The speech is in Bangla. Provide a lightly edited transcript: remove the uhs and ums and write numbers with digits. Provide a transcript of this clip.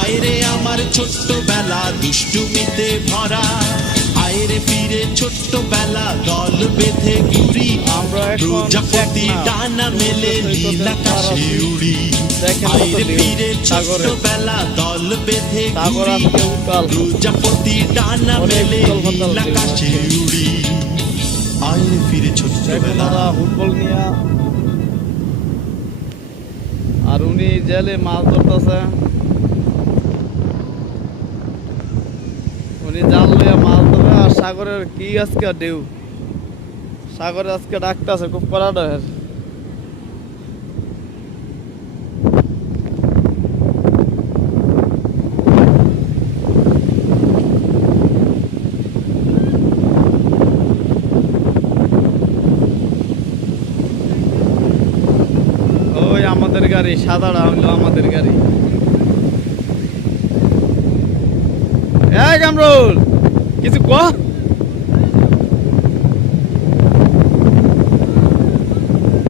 আয়রে আমার ছোট্টবেলা দুষ্টুমিতে ভরা, আয়রে ফিরে ছোট্টবেলা দল বেঁধে ঘুরি, আমরা এখন প্রজাপতি ডানা মেলে নীল আকাশে উড়ি। আয়রে ফিরে ছোট্টবেলা দল বেঁধে ঘুরি, প্রজাপতি ডানা মেলে নীল আকাশে উড়ি। আয়রে ফিরে ছোট্টবেলা। ফুটবল নিয়ে আর উনি জেলে মাছ ধরতেছে, উনি জাল লিয়ে মাছ ধরে। আর সাগরের কি আজকে ঢেউ, সাগরে আজকে ডাকতেছে খুব কড়া ডয়ের। ওই আমাদের গাড়ি সাদাটা হইলো আমাদের গাড়ি। এই কামরুল কিছু কহ।